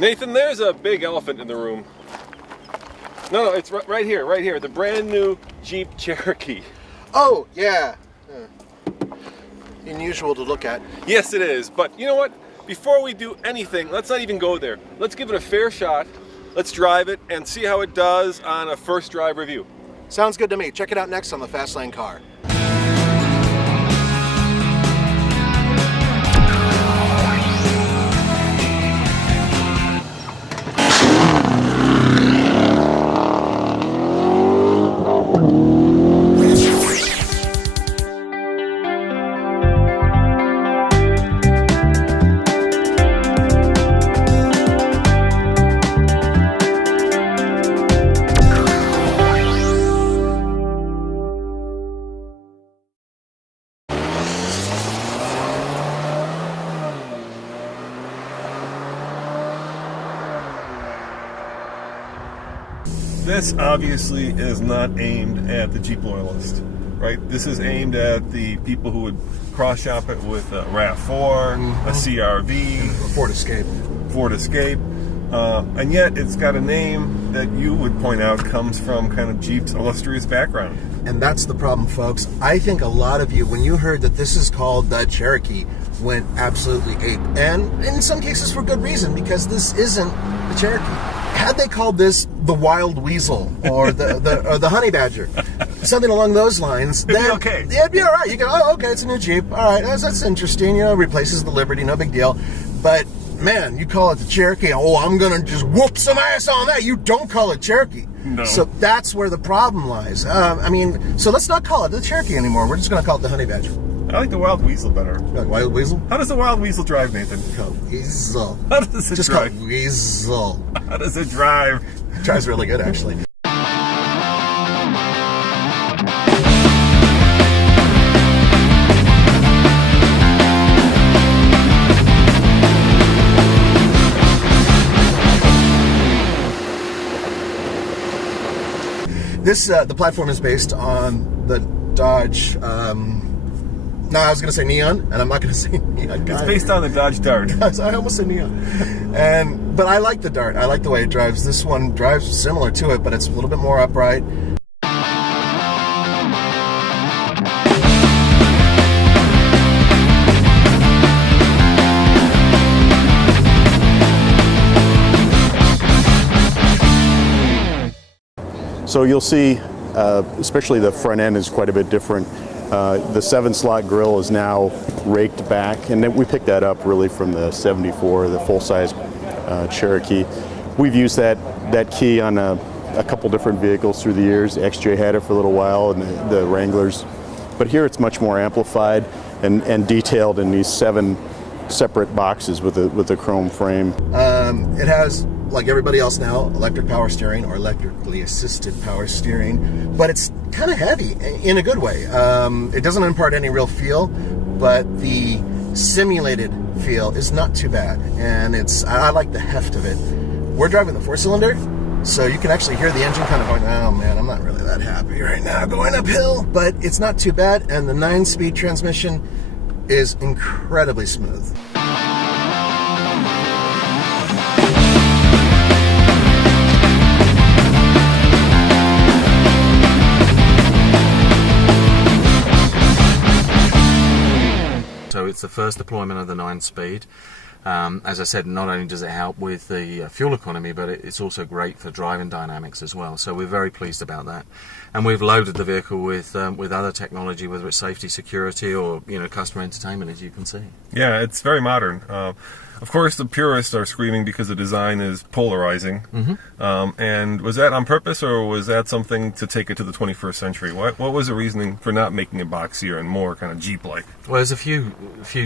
Nathan, there's a big elephant in the room. No, it's right here. The brand new Jeep Cherokee. Oh, yeah. Unusual to look at. Yes, it is. But you know what? Before we do anything, let's not even go there. Let's give it a fair shot. Let's drive it and see how it does on a first drive review. Sounds good to me. Check it out next on the Fast Lane Car. This obviously is not aimed at the Jeep loyalist, right? This is aimed at the people who would cross-shop it with a RAV4, a CRV, a Ford Escape. And yet it's got a name that you would point out comes from kind of Jeep's illustrious background. And that's the problem, folks. I think a lot of you, when you heard that this is called the Cherokee, went absolutely ape. And in some cases for good reason, because this isn't the Cherokee. Had they called this the Wild Weasel or the Honey Badger, something along those lines, it'd be okay. Yeah, it'd be all right. You go, oh, okay, it's a new Jeep. All right, that's interesting. You know, replaces the Liberty, no big deal. But man, you call it the Cherokee. Oh, I'm gonna just whoop some ass on that. You don't call it Cherokee. No. So that's where the problem lies. So let's not call it the Cherokee anymore. We're just gonna call it the Honey Badger. I like the Wild Weasel better. Wild Weasel? How does the Wild Weasel drive, Nathan? Weasel. How does it just drive? Call it Weasel. How does it drive? It drives really good, actually. The platform is based on the Dodge, I was going to say Neon, and I'm not going to say Neon. It's based on the Dodge Dart. I almost said Neon. But I like the Dart. I like the way it drives. This one drives similar to it, but it's a little bit more upright. So you'll see, especially the front end is quite a bit different. The 7-slot grille is now raked back, and we picked that up really from the 74, the full-size Cherokee. We've used that key on a couple different vehicles through the years. The XJ had it for a little while, and the Wranglers. But here it's much more amplified and detailed in these 7 separate boxes with a chrome frame. It has, like everybody else now, electric power steering or electrically assisted power steering, but it's kind of heavy in a good way. It doesn't impart any real feel, but the simulated feel is not too bad, and I like the heft of it. We're driving the 4-cylinder, so you can actually hear the engine kind of going, oh man, I'm not really that happy right now going uphill, but it's not too bad, and the 9-speed transmission is incredibly smooth. So it's the first deployment of the 9-speed. As I said, not only does it help with the fuel economy, but it's also great for driving dynamics as well. So we're very pleased about that. And we've loaded the vehicle with other technology, whether it's safety, security, or customer entertainment, as you can see. Yeah, it's very modern. Of course, the purists are screaming because the design is polarizing. And was that on purpose, or was that something to take it to the 21st century? What was the reasoning for not making it boxier and more kind of Jeep-like? Well, there's a few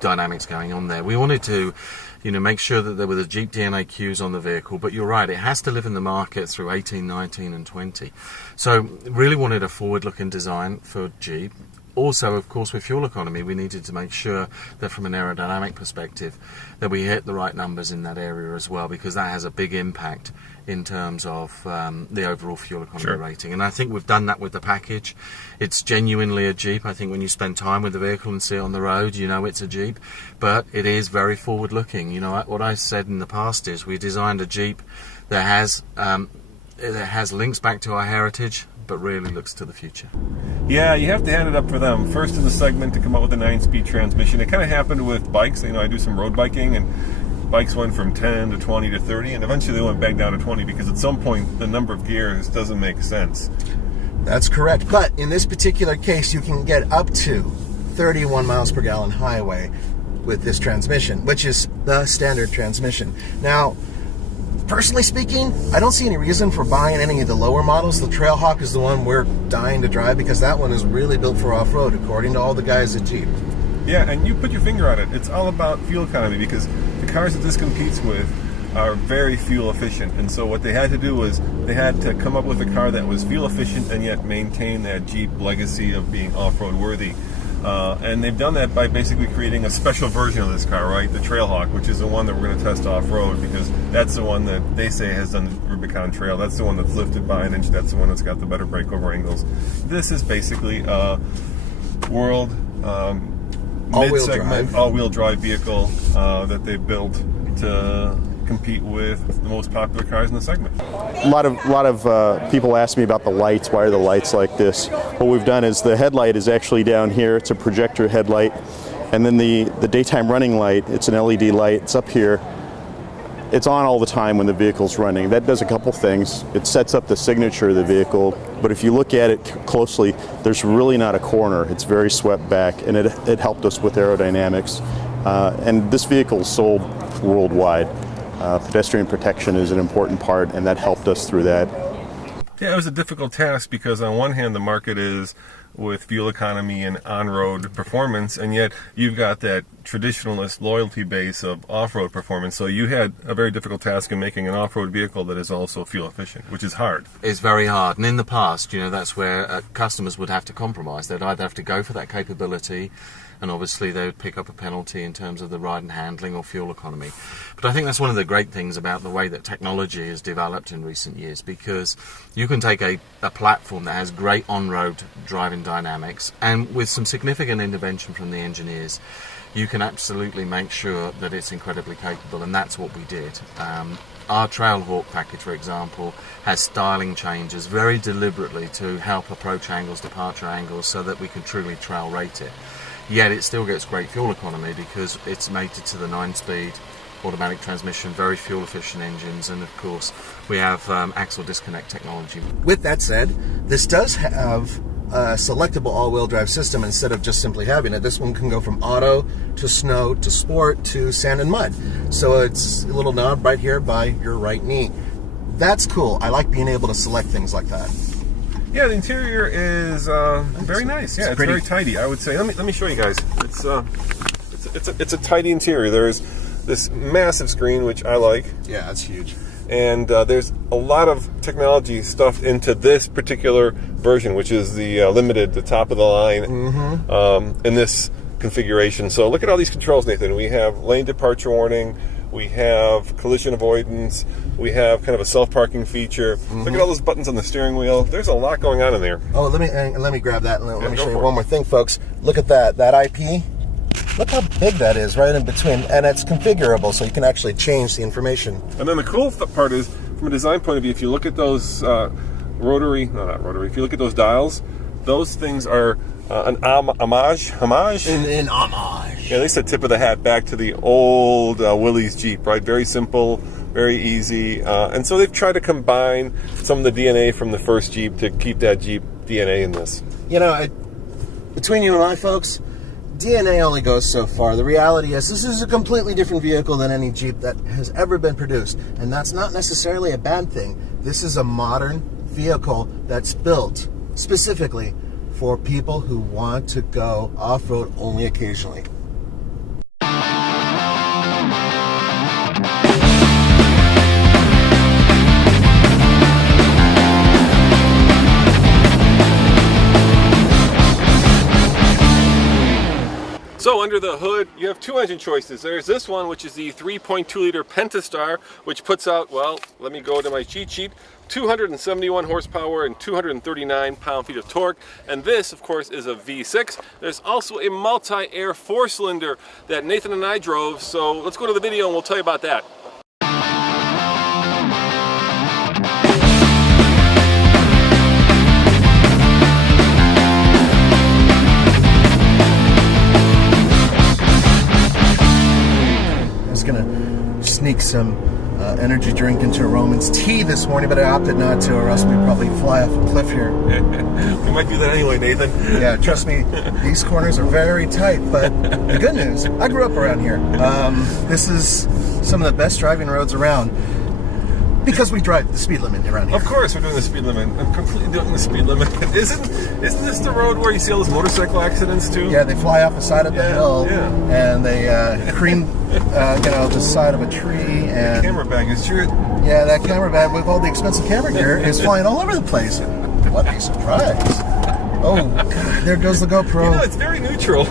dynamics going on there. We wanted to make sure that there were the Jeep DNA cues on the vehicle, but you're right, it has to live in the market through 18, 19, and 20. So really wanted a forward-looking design for Jeep. also, of course, with fuel economy, we needed to make sure that from an aerodynamic perspective that we hit the right numbers in that area as well, because that has a big impact in terms of the overall fuel economy rating. And I think we've done that with the package. It's genuinely a Jeep. I think when you spend time with the vehicle and see it on the road, you know it's a Jeep. But it is very forward-looking. You know, what I said in the past is we designed a Jeep that has links back to our heritage, but really looks to the future. Yeah, you have to hand it up for them. First in the segment to come up with a 9-speed transmission. It kind of happened with bikes. You know, I do some road biking, and bikes went from 10 to 20 to 30, and eventually they went back down to 20 because at some point the number of gears doesn't make sense. That's correct. But in this particular case, you can get up to 31 miles per gallon highway with this transmission, which is the standard transmission. Now, personally speaking, I don't see any reason for buying any of the lower models. The Trailhawk is the one we're dying to drive because that one is really built for off-road, according to all the guys at Jeep. Yeah, and you put your finger on it. It's all about fuel economy because the cars that this competes with are very fuel efficient. And so what they had to do was they had to come up with a car that was fuel efficient and yet maintain that Jeep legacy of being off-road worthy. And they've done that by basically creating a special version of this car, right? The Trailhawk, which is the one that we're going to test off-road because that's the one that they say has done the Rubicon Trail. That's the one that's lifted by an inch. That's the one that's got the better breakover angles. This is basically a world mid-segment all-wheel drive vehicle that they built to compete with the most popular cars in the segment. A lot of people ask me about the lights. Why are the lights like this? What we've done is the headlight is actually down here. It's a projector headlight. And then the daytime running light, it's an LED light. It's up here. It's on all the time when the vehicle's running. That does a couple things. It sets up the signature of the vehicle. But if you look at it closely, there's really not a corner. It's very swept back, and it helped us with aerodynamics. And this vehicle is sold worldwide. Pedestrian protection is an important part, and that helped us through that. Yeah, it was a difficult task because on one hand the market is with fuel economy and on-road performance, and yet you've got that traditionalist loyalty base of off-road performance. So you had a very difficult task in making an off-road vehicle that is also fuel efficient, which is hard. It's very hard, and in the past, you know, that's where customers would have to compromise. They'd either have to go for that capability, and obviously they would pick up a penalty in terms of the ride and handling or fuel economy. But I think that's one of the great things about the way that technology has developed in recent years, because you can take a platform that has great on-road driving dynamics, and with some significant intervention from the engineers, you can absolutely make sure that it's incredibly capable, and that's what we did. Our Trailhawk package, for example, has styling changes very deliberately to help approach angles, departure angles, so that we can truly trail rate it. Yet it still gets great fuel economy because it's mated to the 9-speed automatic transmission, very fuel efficient engines, and of course we have axle disconnect technology. With that said, this does have a selectable all-wheel drive system instead of just simply having it. This one can go from auto to snow to sport to sand and mud. So it's a little knob right here by your right knee. That's cool. I like being able to select things like that. Yeah, the interior is very nice. Yeah, it's very tidy, I would say. Let me show you guys. It's a tidy interior. There's this massive screen, which I like. Yeah, that's huge. And there's a lot of technology stuffed into this particular version, which is the limited, the top of the line in this configuration. So look at all these controls, Nathan. We have lane departure warning. We have collision avoidance. We have kind of a self-parking feature. Look at all those buttons on the steering wheel. There's a lot going on in there. Oh, let me grab that and let me show you one more thing, folks. Look at that IP. Look how big that is right in between, and it's configurable, so you can actually change the information. And then the cool part is, from a design point of view, if you look at those not rotary, if you look at those dials, those things are an homage? In homage. Yeah, they said tip of the hat back to the old Willys Jeep, right? Very simple, very easy. And so they've tried to combine some of the DNA from the first Jeep to keep that Jeep DNA in this. You know, between you and I, folks, DNA only goes so far. The reality is this is a completely different vehicle than any Jeep that has ever been produced. And that's not necessarily a bad thing. This is a modern vehicle that's built specifically for people who want to go off-road only occasionally. under the hood, you have two engine choices. There's this one, which is the 3.2 liter Pentastar, which puts out, well, let me go to my cheat sheet, 271 horsepower and 239 pound-feet of torque. And this, of course, is a V6. There's also a multi-air 4-cylinder that Nathan and I drove. So let's go to the video and we'll tell you about that. Gonna sneak some energy drink into a Roman's tea this morning, but I opted not to, or else we'd probably fly off a cliff here. We might do that anyway, Nathan. Yeah, trust me, these corners are very tight, but the good news, I grew up around here. This is some of the best driving roads around. Because we drive the speed limit around here. Of course we're doing the speed limit. I'm completely doing the speed limit. Isn't this the road where you see all those motorcycle accidents too? Yeah, they fly off the side of the hill, and they cream, the side of a tree. And the camera bag is sure. Yeah, that camera bag with all the expensive camera gear is flying all over the place. What a surprise! Oh, God, there goes the GoPro. You know, it's very neutral.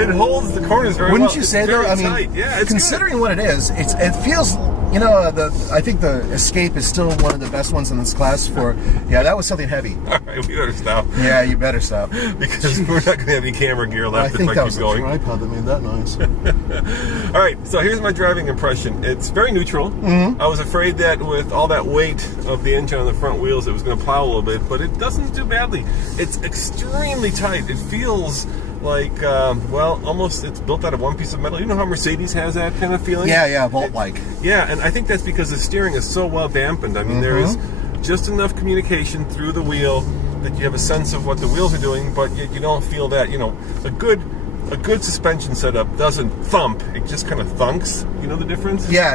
It holds the corners very well. Wouldn't you say though? I mean, tight. Yeah, it's considering good. what it is, it feels. I think the Escape is still one of the best ones in this class for, that was something heavy. All right, we better stop. Yeah, you better stop. Because we're not going to have any camera gear left if I keep going. I think that was the tripod that made that noise. All right, so here's my driving impression. It's very neutral. Mm-hmm. I was afraid that with all that weight of the engine on the front wheels, it was going to plow a little bit, but it doesn't do badly. It's extremely tight. It feels like, almost it's built out of one piece of metal. You know how Mercedes has that kind of feeling? Yeah, Volt-like. Yeah, and I think that's because the steering is so well dampened. I mean, there is just enough communication through the wheel that you have a sense of what the wheels are doing, but yet you don't feel that, a good suspension setup doesn't thump. It just kind of thunks. You know the difference? Yeah.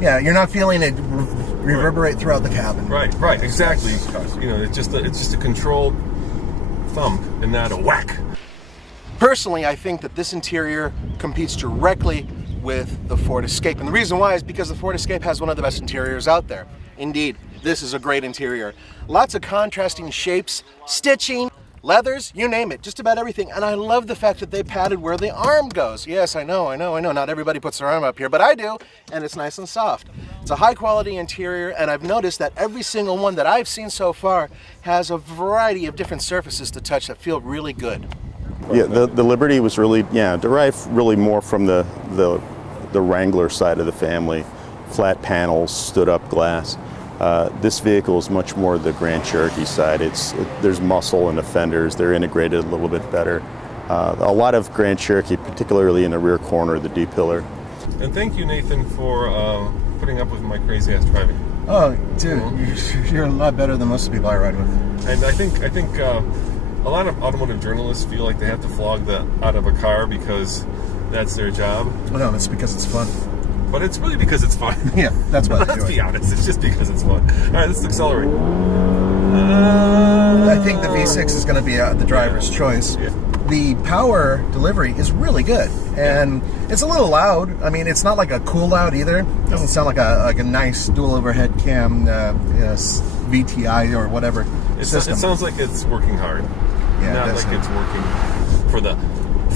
You're not feeling it reverberate throughout the cabin. Right, exactly. It's just a controlled thump and not a whack. Personally, I think that this interior competes directly with the Ford Escape. And the reason why is because the Ford Escape has one of the best interiors out there. Indeed, this is a great interior. Lots of contrasting shapes, stitching, leathers, you name it, just about everything. And I love the fact that they padded where the arm goes. Yes, I know. Not everybody puts their arm up here, but I do, and it's nice and soft. It's a high quality interior, and I've noticed that every single one that I've seen so far has a variety of different surfaces to touch that feel really good. Yeah, the Liberty was really, derived really more from the Wrangler side of the family. Flat panels, stood up glass. This vehicle is much more the Grand Cherokee side. There's muscle in the fenders. They're integrated a little bit better. A lot of Grand Cherokee, particularly in the rear corner, the D-pillar. And thank you, Nathan, for putting up with my crazy ass driving. Oh, dude, you're a lot better than most of the people I ride with. And I think a lot of automotive journalists feel like they have to flog the out of a car because that's their job. Well, no, it's because it's fun. But it's really because it's fun. Yeah, that's why. Let's be honest. It's just because it's fun. All right, let's accelerate. I think the V6 is going to be the driver's choice. Yeah. The power delivery is really good, and it's a little loud. I mean, it's not like a cool loud either. It doesn't sound like a nice dual overhead cam VTI or whatever system. It sounds like it's working hard. Yeah, not like it's working for the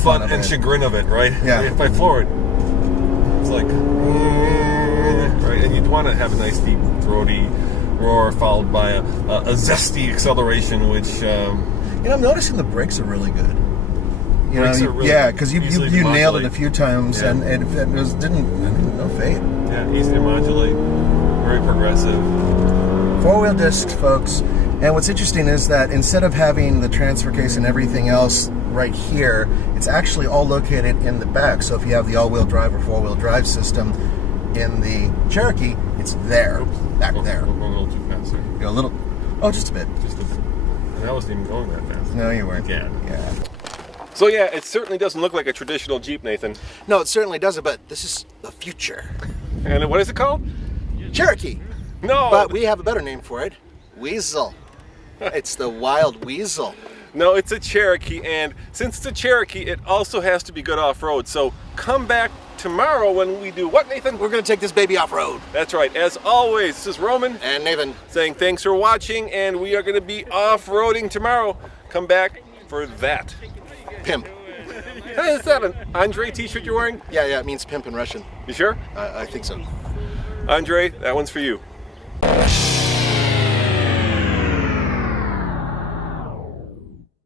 fun and chagrin of it, right? Yeah. If I floor it, it's like, right? And you'd want to have a nice deep throaty roar followed by a zesty acceleration, which I'm noticing the brakes are really good. Because you nailed it a few times, and it didn't no fade. Yeah, easy to modulate, very progressive. 4-wheel discs, folks. And what's interesting is that instead of having the transfer case and everything else right here, it's actually all located in the back. So if you have the all-wheel drive or 4-wheel drive system in the Cherokee, it's there, back there. We're going a little too fast there. Just a bit. Just a bit. And I wasn't even going that fast. No, you weren't. Yeah. So yeah, it certainly doesn't look like a traditional Jeep, Nathan. No, it certainly doesn't, but this is the future. And what is it called? Cherokee. No. But we have a better name for it. Weasel. It's the Wild Weasel. No, it's a Cherokee, and since it's a Cherokee, it also has to be good off-road. So come back tomorrow when we do what, Nathan? We're going to take this baby off-road. That's right. As always, this is Roman. And Nathan. Saying thanks for watching, and we are going to be off-roading tomorrow. Come back for that. Pimp. Hey, is that an Andre t-shirt you're wearing? Yeah, it means pimp in Russian. You sure? I think so. Andre, that one's for you.